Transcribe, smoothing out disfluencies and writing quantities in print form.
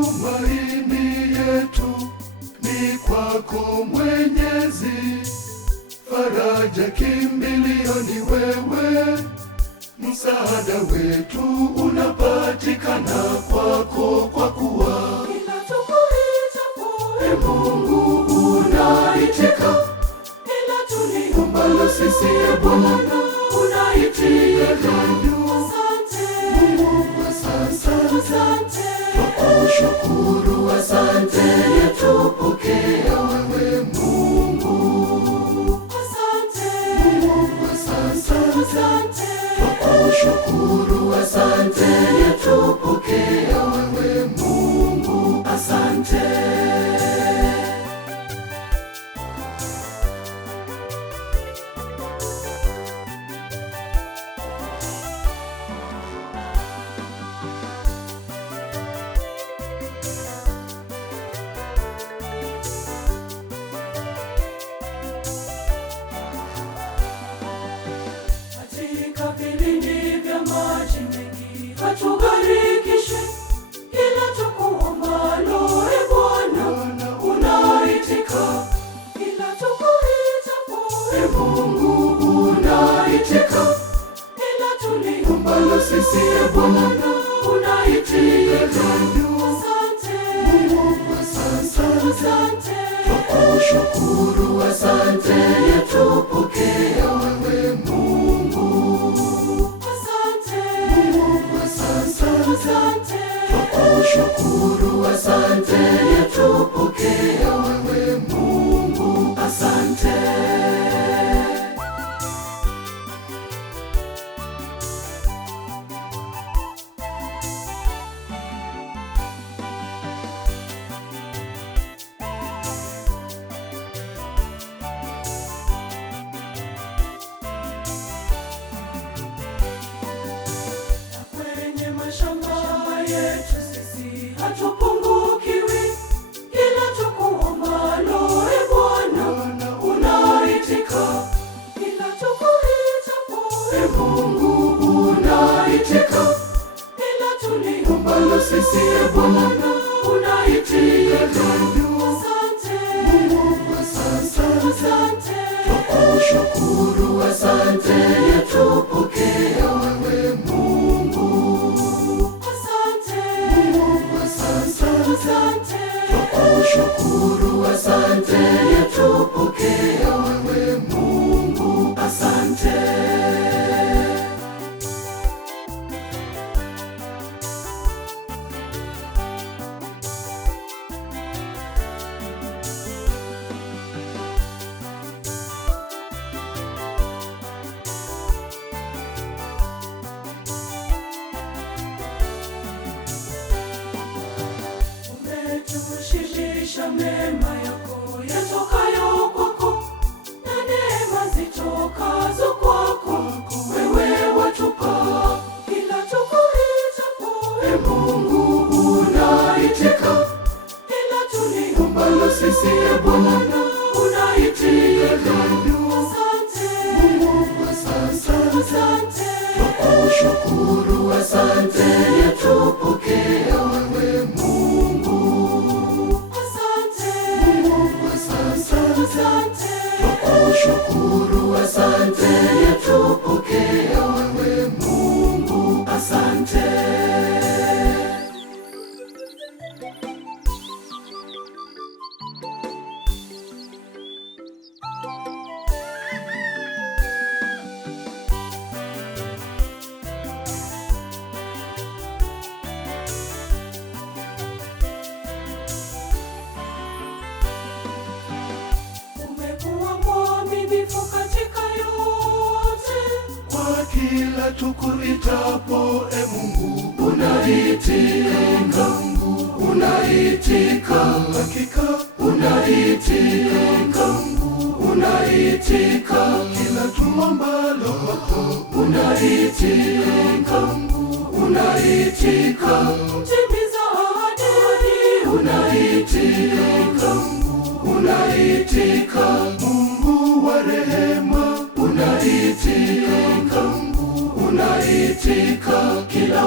Matumaini yetu ni kwako Mwenyezi, faraja kimbilio ni wewe, msaada wetu unapatikana kwako, kwa kuwa Kila tukuitapo, Ee Mungu unaitika. kila tuliomba Ombalo sisi Ee Bwana unaitika. Asante Mungu wa sasa, Asante, twakushukuru, asante yetupokea wewe Mungu. asante, Mungu wa sasa, asante, twakushukuru, asante yetupokea wewe Mungu. Asante. katika vilindi vya maji mengi hatugharikishwi. Kila tukuombalo Ee Bwana unaitika. Kila tukuitapo Ee Mungu unaitika. kila tuliomba Ombalo sisi Ee Bwana unaitika. Asante, Mungu wa sasa, asante, twakushukuru, asante yetupokea wewe Mungu. asante, Mungu wa sasa, asante, twakushukuru, asante yetupokea wewe Mungu. Asante. kwenye mashamba yetu sisi hatupungukiwi. Kila tukuombalo Ee Bwana unaitika. Kila tukuitapo Ee Mungu unaitika. kila tuliomba Ombalo sisi Ee Bwana unaitika. Asante, Mungu wa sasa, asante, twakushukuru, asante yetupokea wewe Mungu. asante, Mungu wa sasa, asante, twakushukuru, asante yetupokea wewe Mungu. Asante. umetushibisha mema yako yatokayo kwako, na neema zitokazo kwako wewe watupa. Kila tukuitapo Ee Mungu unaitika. kila tuliomba Ombalo sisi Ee Bwana unaitika. Asante, Mungu wa sasa, asante, twakushukuru, asante yetupokea wewe Mungu. asante, Mungu wa sasa, asante, twakushukuru, asante yetupokea wewe Mungu. Asante. umekuwa mwaminifu katika yote. Kwa kila tukuitapo Ee Mungu unaitika. Mungu unaitika. Hakika unaitika. Mungu unaitika. Kila tuombalo kwako unaitika. Mungu unaitika. Timiza ahadi unaitika, unaitika, Mungu wa rehema, unaitika, unaitika kila